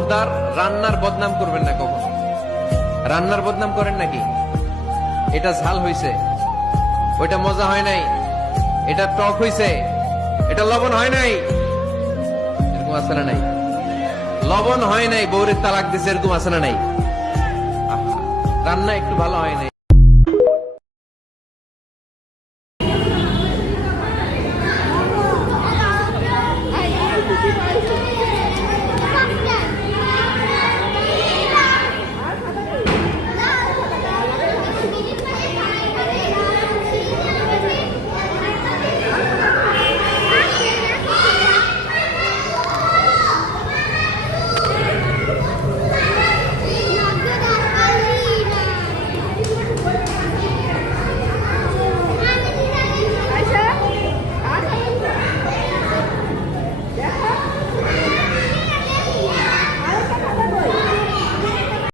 খবরদার রান্নার বদনাম করবেন না কখনো। রান্নার বদনাম করেন নাকি? এটা ঝাল হইছে, ওইটা মজা হয় নাই, এটা টক হইছে, এটা লবণ হয় নাই, এরকম আছে না নাই? লবণ হয় নাই, বউরের তালাক দিছে, এরকম আছে না নাই? রান্না একটু ভালো হয় নাই,